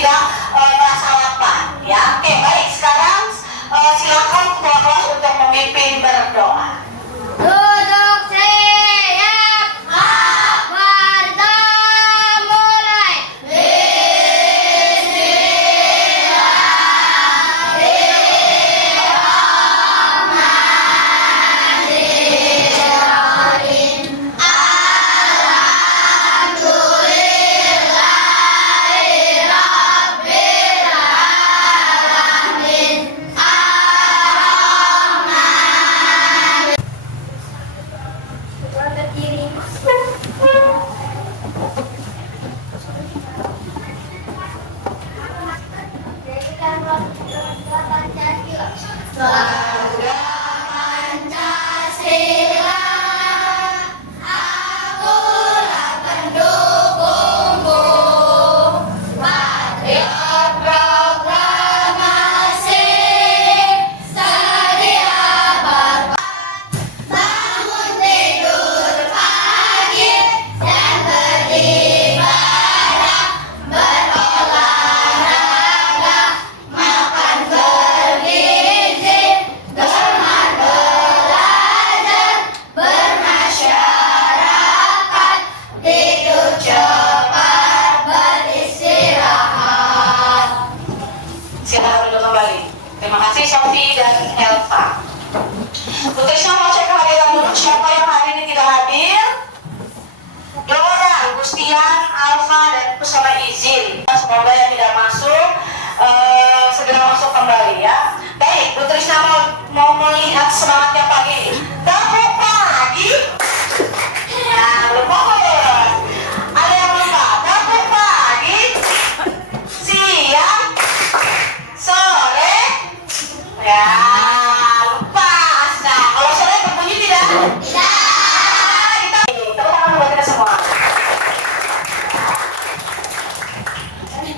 tidak merasa lapar. Ya, oke, baik. Sekarang silakan ketua kelas untuk memimpin berdoa. Duduk siap. Warta mulai. Bangga Pancasila, akulah pendukungmu, patriot proklamasi, sedia bangun tidur pagi dan beribadah, berolahraga, makan bergizi, gemar belajar, bermasyarakat, tidur cepat, beristirahat. Silakan duduk kembali. Terima kasih Sofi dan Elva. Putri mau cek kehadiran dulu. Siapa yang hari ini tidak hadir? 2 orang, Gustian, Alfa, dan Pusama izin. Semoga yang tidak masuk segera masuk kembali ya. Baik, Bu Trisna mau melihat semangatnya pagi ini. Bangun pagi. Ya, lupa kok. Ada yang lupa. Bangun pagi, siang, sore. Ya, lupa. Nah, kalau sore berbunyi tidak? Tidak. Tepuk tangan buat kita semua.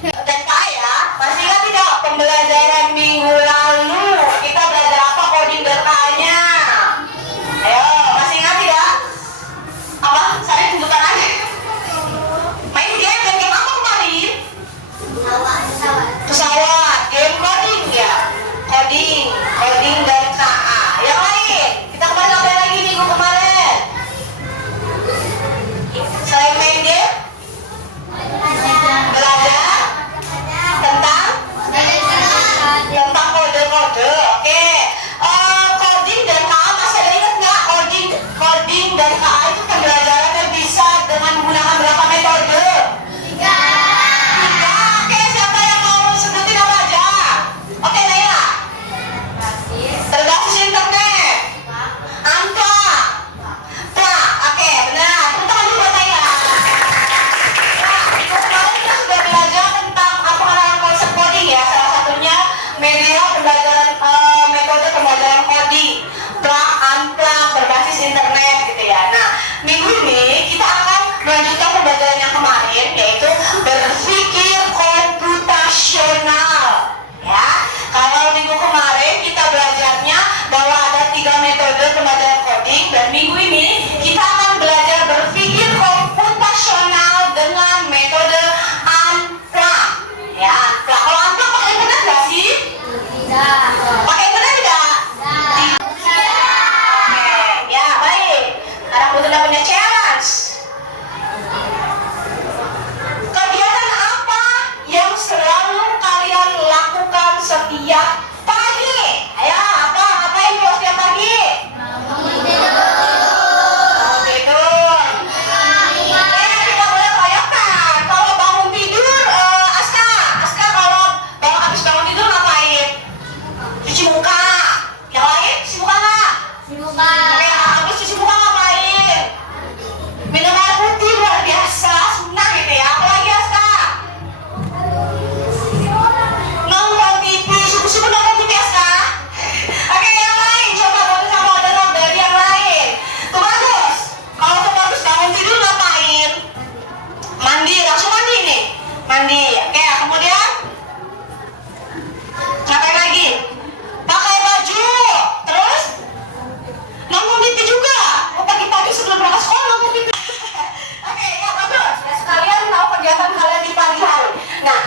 Dan Kak ya, masih ingat tidak pembelajaran minggu lalu kita belajar apa coding datanya? Ayo, masih ingat tidak? Apa? Saya tunjukkan aja. Main game dan game apa kemarin? Pesawat, game coding ya? Coding dan KA. Yang lain, kita kemarin ngapain lagi minggu kemarin? Selain main game, belajar tentang kode-kode. Oke. Coding dan KA masih ada ingat nggak? Coding dan KA itu pembelajaran yang bisa dengan menggunakan berapa metode? 3. Oke, siapa yang mau sebutin apa aja? Oke, Naila. Berbasis internet. Angka. Pak. Oke, benar. Tepuk tangan dulu buat Naila. Nah, minggu kemarin kita sudah belajar tentang pengenalan konsep coding ya. Salah satunya media pembelajaran metode pembelajaran coding, plug, unplug, berbasis internet gitu ya. Nah, minggu ini kita akan melanjutkan pembelajaran yang kemarin, yaitu berpikir komputasional. Ya, kalau minggu kemarin kita belajarnya bahwa ada 3 metode pembelajaran coding, dan minggu ini kita akan belajar berpikir komputasional dengan metode unplug. Ya, unplug. Kalau unplug pakai internet nggak sih? Pakai internet tidak? Oke, ya baik. Sekarang Bu Tunda punya challenge. Kegiatan apa yang selalu kalian lakukan setiap pagi? Ayo, ngapain dulu setiap pagi? Bangun tidur. Tidak boleh koyokan. Kalau bangun tidur, Aska kalau habis bangun tidur ngapain? Cuci muka. Yang lain cuci muka nggak? Oke, habis cuci muka ngapain? Minum air putih, luar biasa, sunnah gitu ya. Apalagi Aska? Nonton TV, subuh-subuh nonton TV Aska. Oke, yang lain coba bantu sama dengar dari yang lain. Tuh bagus. Kalau tuh bagus bangun tidur ngapain? Mandi, langsung mandi nih. Mandi. Oke, kemudian ngapain lagi? Pakai baju. Terus nonton TV juga. Pagi-pagi sebelum berangkat sekolah nonton TV. Oke, ya bagus. Ya, sekalian tahu kegiatan kalian di pagi hari. Nah,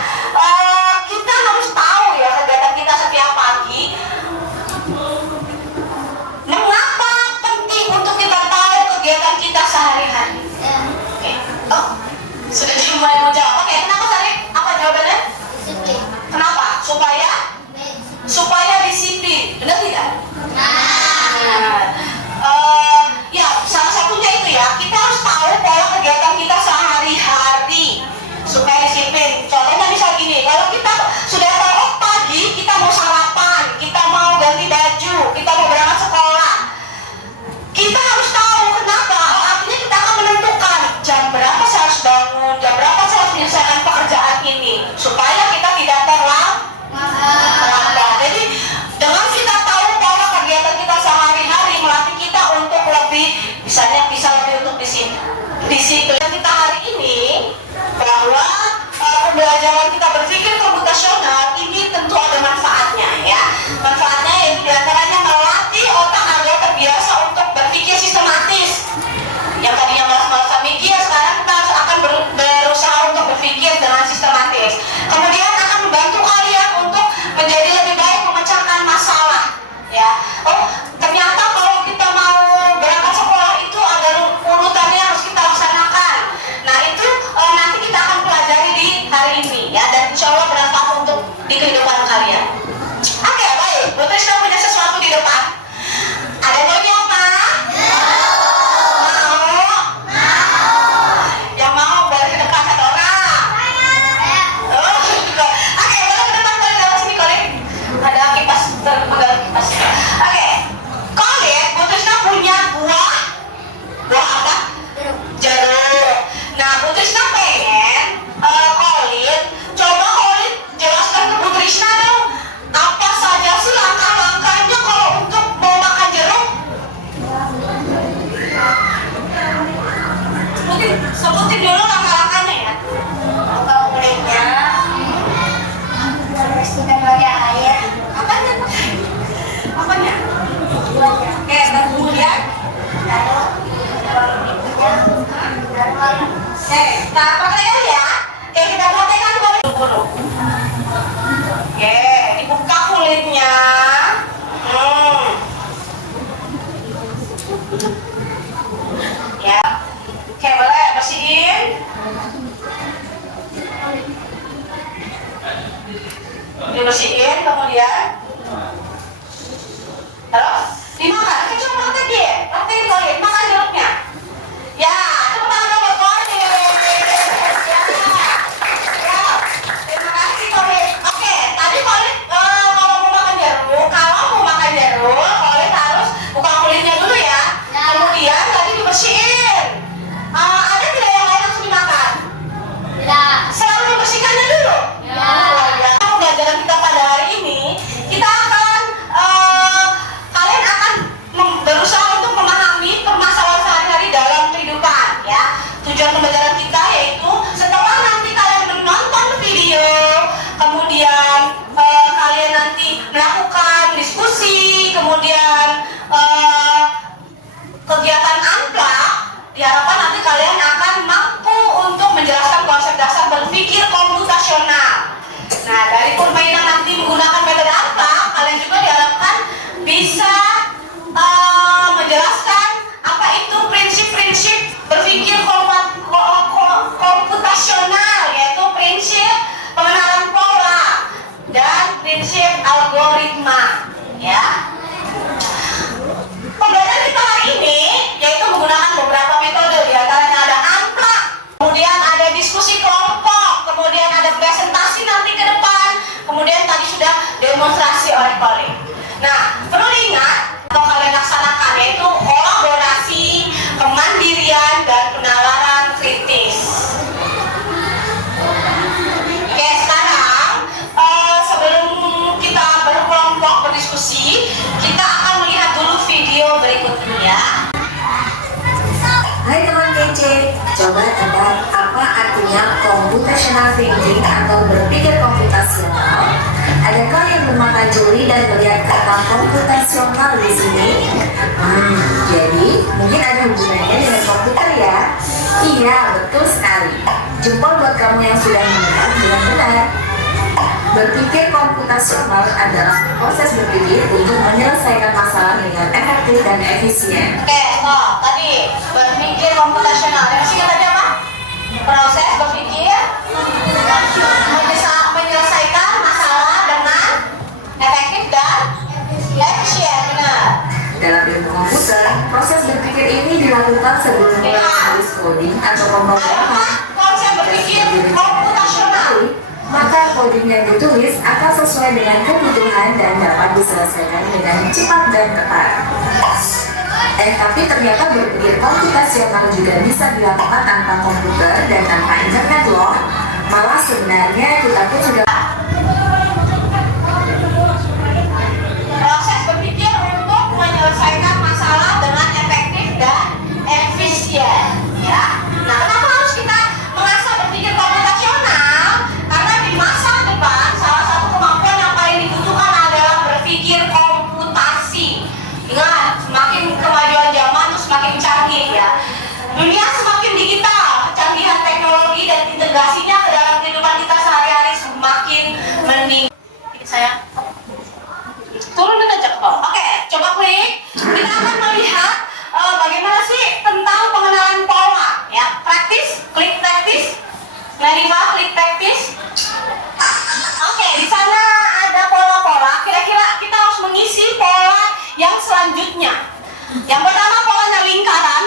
dibersihin, kemudian terus dimakan. Coba praktekin Colin, makan jeruknya. Ya, tepuk tangan dong buat Colin. Ya, terima kasih Colin. Oke, tadi Colin kalau mau makan jeruk, Colin harus buka kulitnya dulu ya. Kemudian tadi dibersihin. Ada tidak yang lain langsung dimakan? Tidak. Selalu membersihkannya dulu. Ya. Pembelajaran kita pada hari ini, kita akan kalian akan berusaha untuk memahami permasalahan sehari-hari dalam kehidupan, ya. Tujuan pembelajaran kita yaitu setelah nanti kalian menonton video, kemudian kalian nanti melakukan diskusi, kemudian kegiatan amplak, diharapkan nanti kalian akan mampu untuk menjelaskan konsep dasar berpikir komputasional. Nah, dari permainan nanti menggunakan metode apa, kalian juga diharapkan bisa menjelaskan apa itu prinsip-prinsip berpikir komputasional, yaitu prinsip pengenalan pola dan prinsip algoritma, ya. Pembelajaran kita hari ini yaitu menggunakan beberapa metode, diantaranya ada amplak, kemudian ada diskusi kelompok, kemudian ada presentasi nanti ke depan, kemudian tadi sudah demonstrasi oleh Colin. Nah, perlu diingat atau kalian laksanakan yaitu kolaborasi, kemandirian, dan penalaran kritis. Oke, sekarang sebelum kita berkelompok berdiskusi, kita akan melihat dulu video berikut ini ya. Hai teman kece, coba tebak apa artinya computational thinking atau berpikir komputasional? Adakah yang memahami dan melihat kata komputasional di sini? Jadi mungkin ada hubungannya dengan komputer ya? Iya, betul sekali. Jempol buat kamu yang sudah mendengar dengan benar. Berpikir komputasional adalah proses berpikir untuk menyelesaikan masalah dengan efektif dan efisien. Oke, tadi berpikir komputasional. Yang singkat tadi apa? Proses berpikir menyelesaikan masalah dengan efektif dan efisien. Benar. Dalam ilmu komputer, proses berpikir ini dilakukan sebelum mulai menulis coding atau pemrograman. Konsep berpikir komputasional. Maka coding yang ditulis akan sesuai dengan kebutuhan dan dapat diselesaikan dengan cepat dan tepat. Tapi ternyata berpikir komputasional juga bisa dilakukan tanpa komputer dan tanpa internet loh. Malah sebenarnya kita pun sudah Proses berpikir untuk menyelesaikan masalah dengan efektif dan efisien, ya. Nah, kenapa harus kita mengasah berpikir komputasional? Karena di masa depan salah satu kemampuan yang paling dibutuhkan adalah berpikir komputasi. Ingat, semakin kemajuan zaman itu semakin canggih ya. Dunia semakin digital, kecanggihan teknologi dan integrasinya ke dalam kehidupan kita sehari-hari semakin meningkat. Saya turunin aja ke bawah. Oke, coba klik. Kita akan melihat bagaimana sih tentang pengenalan pola. Ya, praktis, klik praktis. Nadifa, klik praktis. Oke, di sana ada pola-pola. Kira-kira kita harus mengisi pola yang selanjutnya. Yang pertama polanya lingkaran,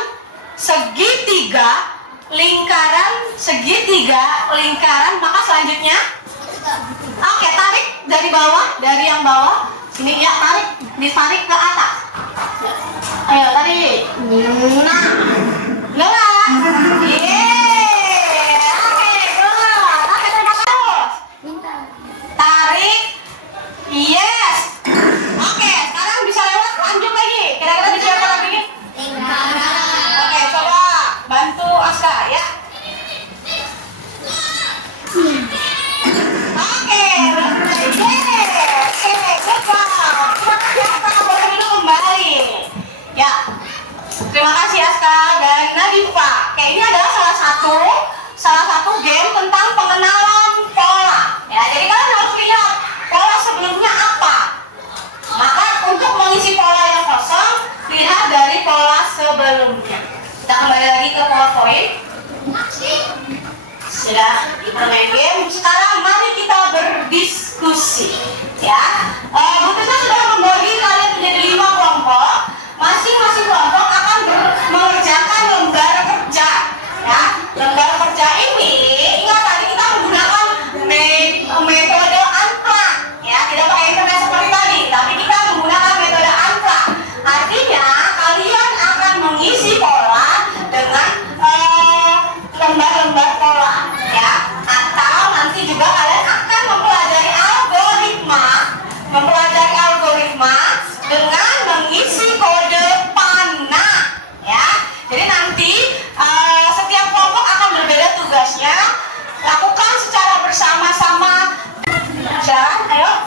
segitiga, lingkaran. Maka selanjutnya, oke, tarik dari bawah, dari yang bawah. Sini ya, ditarik ke atas. Ayo tarik. Nah, gerak. Yeay. Oke, gerak. Tarik terus. Tarik. Yes. Oke, sekarang bisa lewat. Lanjut lagi. Kira-kira bisa apa lagi? Oke, coba bantu Aska ya. Oke, kembali. Ya, terima kasih Aska dan Nadifa. Oke, ini adalah salah satu game tentang pengenalan pola. Ya, jadi kalian harus lihat pola sebelumnya apa. Maka untuk mengisi pola yang kosong, lihat dari pola sebelumnya. Kita kembali lagi ke PowerPoint. Sudah bermain game. Sekarang mari kita berdiskusi. diskusi. Ya, Bu Tisna sudah membagi kalian menjadi 5 kelompok. Masing-masing kelompok akan mengerjakan lembar kerja. Ya, lembar kerja ini ingat tadi kita menggunakan metode ANPLA. Ya, tidak pakai internet seperti tadi, tapi kita menggunakan metode ANPLA. Artinya kalian akan mengisi pola dengan lembar-lembar pola, ya. Atau nanti juga kalian akan mempelajari algoritma dengan mengisi kode panah, ya. Jadi nanti setiap kelompok akan berbeda tugasnya. Lakukan secara bersama-sama. Jalan, ayo.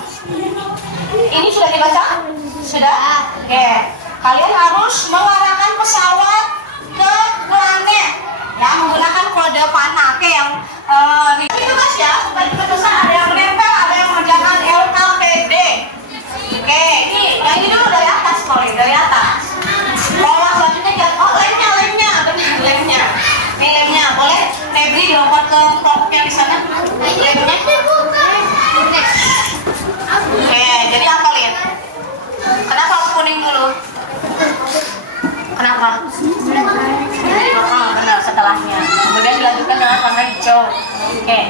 Ini sudah dibaca? Sudah? Oke. Kalian harus mengarahkan pesawat ke planet, ya, menggunakan kode panah. Oke, yang itu guys ya, tadi pesan ada yang menempel, ada yang mengerjakan LKPD. Oke, yang ini dulu dari atas, dari atas. Pola selanjutnya lemnya, benar lemnya. Ini lemnya, boleh Febri dilompat ke kelompok yang di sana. Lemnya. Oke, jadi apa lihat? Kenapa kuning dulu? Kenapa? Benar, setelahnya. Kemudian dilanjutkan dengan warna hijau. Oke.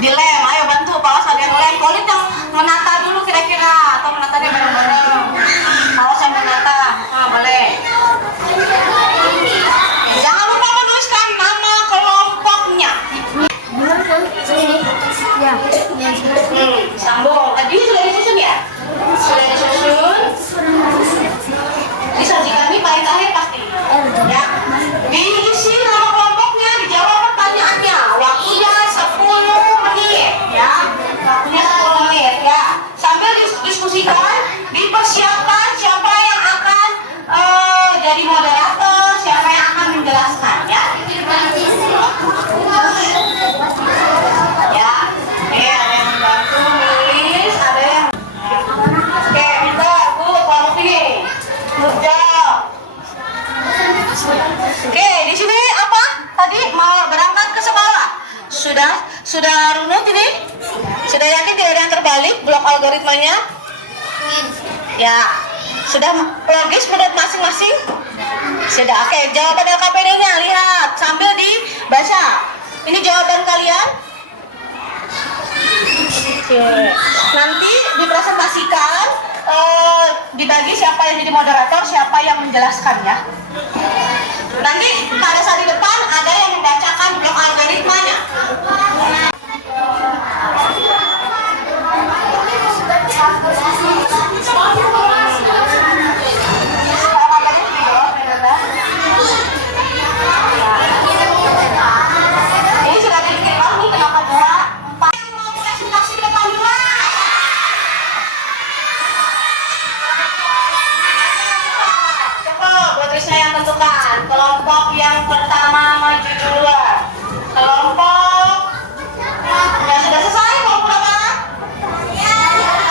Dilem, ayo bantu Paus, ada yang lem. Kulit yang menata dulu kira-kira, atau menatanya bareng-bareng. Paus yang menata, boleh. Jangan lupa menuliskan nama kelompoknya. Sambung. Tadi sudah disusun ya? Sudah disusun. Disajikan ini paling terakhir pasti. Ya. Diisi nama kelompoknya, dijawab pertanyaannya. Waktunya 10 menit, ya. Waktunya 10 menit, ya. Sambil diskusikan, dipersiapkan siapa yang akan jadi moderator, siapa yang akan menjelaskan, ya. Ya. Ada yang membantu nulis, ada yang. Oke, pintar, Bu, kelompok ini. Good job. Oke, di sini apa? Tadi mau berangkat ke sekolah. Sudah runut ini? Sudah yakin tidak ada yang terbalik blok algoritmanya? Ya. Sudah logis menurut masing-masing? Sudah. Oke, jawaban LKPD-nya lihat sambil dibaca. Ini jawaban kalian. Nanti dipresentasikan, dibagi siapa yang jadi moderator, siapa yang menjelaskan, ya. Nanti pada saat di depan ada yang membacakan blok algoritmanya. Ini sudah dibikin nih, kenapa 2, 4? Mau presentasi ke depan dulu. Cukup, Bu Trisna yang tentukan. Kelompok yang pertama maju duluan. Kelompok yang sudah selesai, kelompok apa?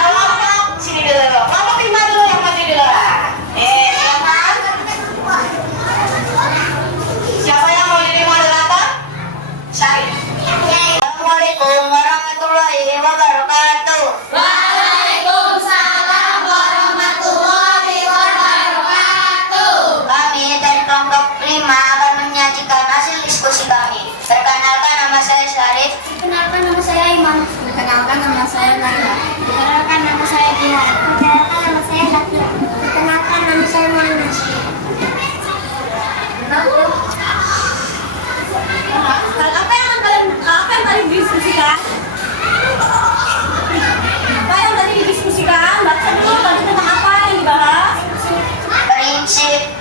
Kelompok sini dulu. Kelompok 5 dulu yang maju duluan. Silakan. Siapa yang mau jadi moderator? Syarif. Assalamualaikum warahmatullahi wabarakatuh. Waalaikumsalam warahmatullahi wabarakatuh. Kami dari kelompok 5 akan menyajikan hasil diskusi kami. Perkenalkan, nama saya Syarif. Perkenalkan, nama saya Imam. Perkenalkan, nama saya Laila. Perkenalkan, nama saya Jihan. Perkenalkan, nama saya Zakir. Perkenalkan, nama saya Manas. Apa yang tadi didiskusikan? Apa yang tadi didiskusikan? Baca dulu tadi tentang apa yang dibahas? Prinsip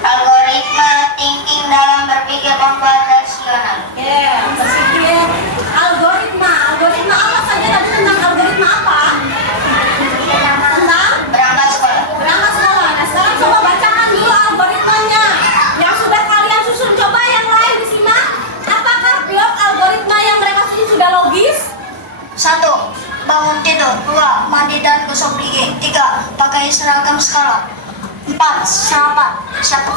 algoritma thinking dalam berpikir komputasional. Berpikir algoritma. Algoritma apa saja tadi tentang algoritma apa? Tentang Berangkat sekolah. berangkat sekolah. Nah, sekarang coba bacakan dulu algoritmanya. Yang sudah kalian susun, coba yang lain disimak. Apakah blok algoritma yang mereka susun sudah logis? 1. Bangun tidur. 2. Mandi dan gosok gigi. 3. Pakai seragam sekolah. 4. Sarapan. 5.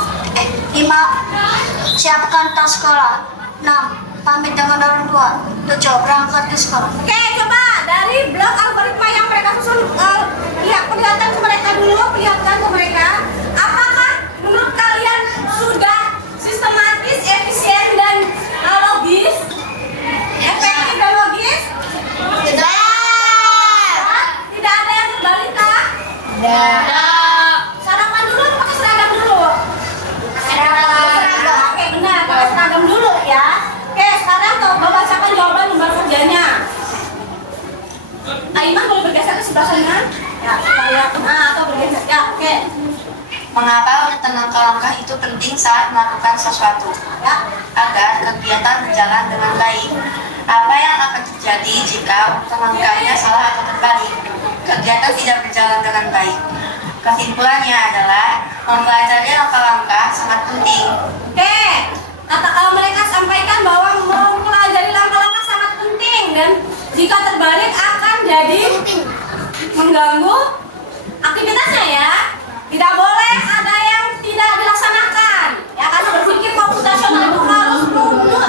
Siapkan tas sekolah. 6. Pamit dengan orang tua. 7. Berangkat ke sekolah. Oke, coba dari blok algoritma yang mereka susun, perlihatkan ke mereka dulu, perlihatkan ke mereka. Apakah menurut kalian sudah sistematis, efisien, dan logis? Efektif dan logis? Tidak ada yang terbalik kah? Sarapan dulu, pakai seragam dulu. Oke, benar, pakai seragam dulu ya. Oke, sekarang coba bacakan jawaban lembar kerjanya. Aiman boleh bergeser ke sebelah sana? Ya, kita lihat. Atau bergeser. Ya, oke. Mengapa menata langkah-langkah itu penting saat melakukan sesuatu? Ya. Agar kegiatan berjalan dengan baik. Apa yang akan terjadi jika langkahnya salah atau terbalik? Kegiatan tidak berjalan dengan baik. Kesimpulannya adalah mempelajari langkah-langkah sangat penting. Oke. Mereka sampaikan bahwa mempelajari langkah-langkah sangat penting dan jika terbalik akan jadi mengganggu aktivitasnya ya. Tidak boleh ada yang tidak dilaksanakan ya, karena berpikir komputasional itu harus mundur.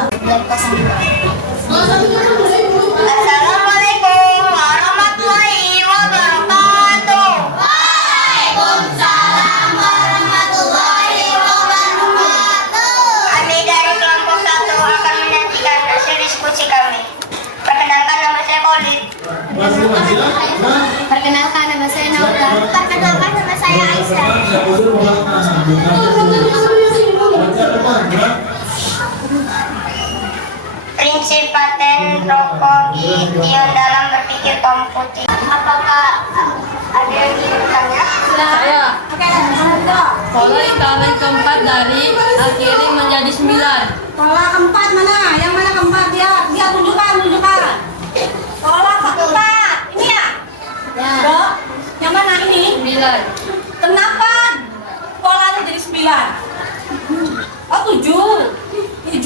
Assalamualaikum warahmatullahi wabarakatuh. Waalaikumsalam warahmatullahi wabarakatuh. Kami dari kelompok 1 akan menyajikan hasil diskusi kami. Perkenalkan, nama saya Khalid. Perkenalkan, nama saya Nauka. Perkenalkan, nama saya Aisyah. Prinsip patentropogi dalam berpikir komputer. Apakah ada yang ingin bertanya? Saya. Oke, itu. Pola lingkaran keempat dari akhiri menjadi 9. Pola keempat mana? Yang mana keempat? Dia tunjukkan. Pola keempat. Ini ya? Ya. Bro, yang mana ini? 9. Kenapa polanya jadi 9? Oh, 7.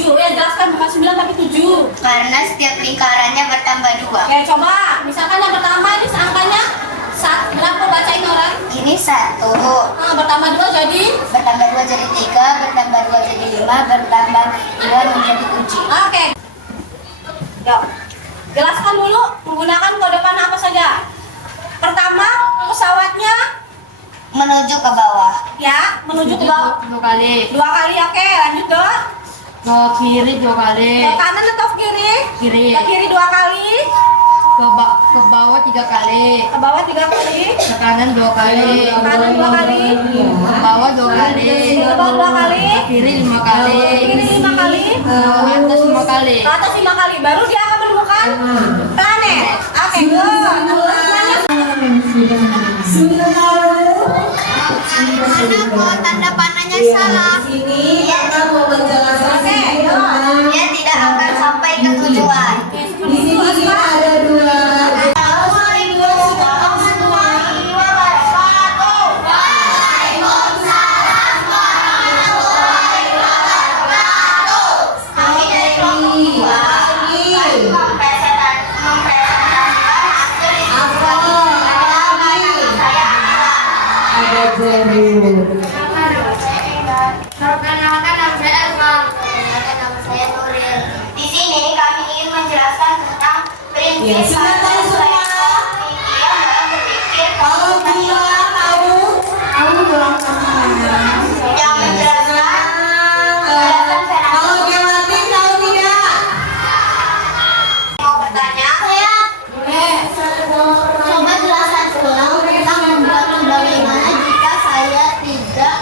Ya, jelaskan bukan 9 tapi 7. Karena setiap lingkarannya bertambah 2. Oke, coba. Misalkan yang pertama ini angkanya berapa, bacain orang? Ini 1. Bertambah 2 jadi? Bertambah 2 jadi 3, bertambah 2 jadi 5, bertambah 2 menjadi 7. Oke. Yuk. Jelaskan dulu menggunakan kode panah apa saja. Pertama, pesawatnya Menuju ke bawah. ya, menuju ke bawah. 2 kali. 2 kali, oke. Lanjut ke Ke kiri 2 kali. ke kanan atau ke kiri? Kiri. Ke kiri 2 kali, Ke bawah 3 kali. ke bawah 3 kali, Ke kanan 2 kali. ke kanan 2 kali, Ke bawah 2 kali. ke bawah 2 kali, Ke kiri 5 kali. ke kiri 5 kali, Ke atas 5 kali. ke atas 5 kali. Baru dia akan menemukan planet. Oke, Tanda panahnya salah. Dia tidak akan sampai ke tujuan. Assalamualaikum warahmatullahi wabarakatuh. Kami dari kelompok 2 akan mempresentasikan hasil diskusi. Perkenalkan, nama saya Elva. Perkenalkan, nama saya Nuril. Di sini kami ingin menjelaskan tentang prinsip patentropogi dalam berpikir komputasional. Yang menjelaskan fenomena. Mau bertanya? Coba jelaskan ulang tentang membuat bagaimana jika saya tidak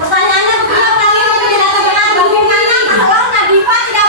pertanyaannya begini, kalian tidak bagaimana kalau Nadifa tidak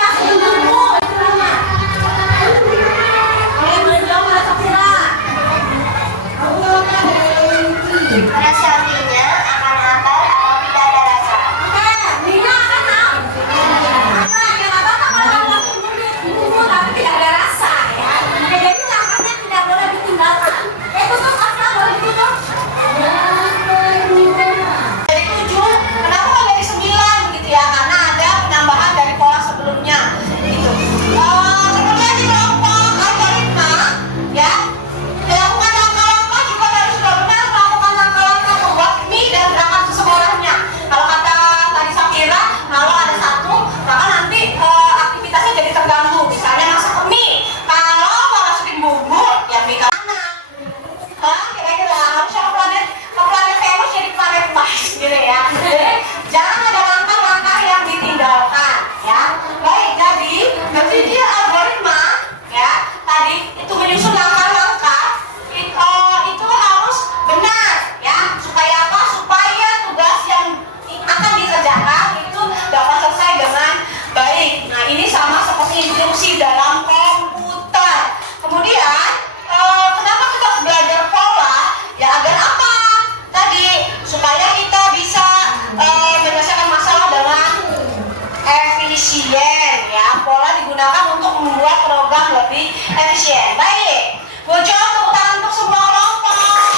efisien ya. Pola digunakan untuk membuat program lebih efisien. Baik, bocor tepuk tangan untuk semua kelompok.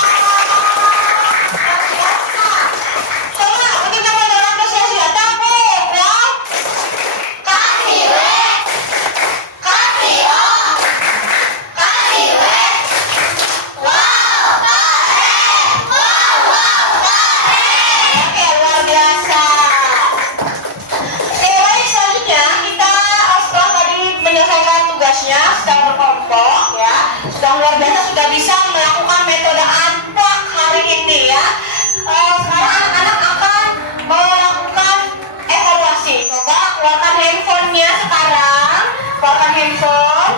Coba untuk coba dalam sesi tepuk ya. Kasih kasih kasih wow keren wow keren. Oke, luar biasa. Oke, baik, selanjutnya kita setelah tadi menyelesaikan tugasnya secara berkelompok ya, sudah luar biasa, sudah bisa melakukan metode anpak hari ini ya. Sekarang anak-anak akan melakukan evaluasi. Coba keluarkan handphonenya sekarang, keluarkan handphone.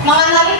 Malam tadi